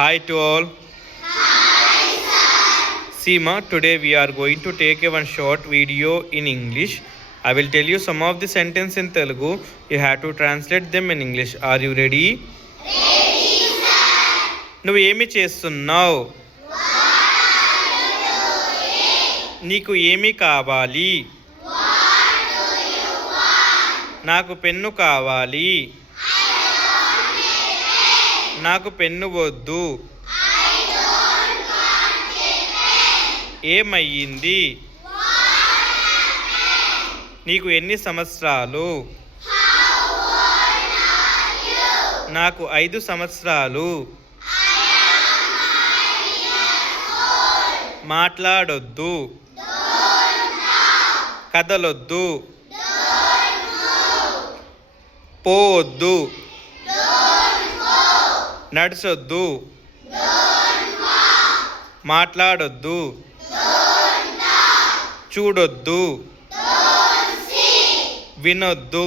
Hi to all. Seema, today we are going to take a one short video in English. I will tell you some of the sentence in Telugu. You have to translate them in English. Are you ready? Ready, sir. నువ్వు ఏమి చేస్తున్నావు? నీకు ఏమి కావాలి? నాకు pen కావాలి. నాకు pen వద్దు. ఏమయ్యింది? నీకు ఎన్ని సంవత్సరాలు? నాకు 5 సంవత్సరాలు. మాట్లాడొద్దు. కదలొద్దు. పోవద్దు. నడచొద్దు. మాట్లాడొద్దు. చూడొద్దు. వినొద్దు.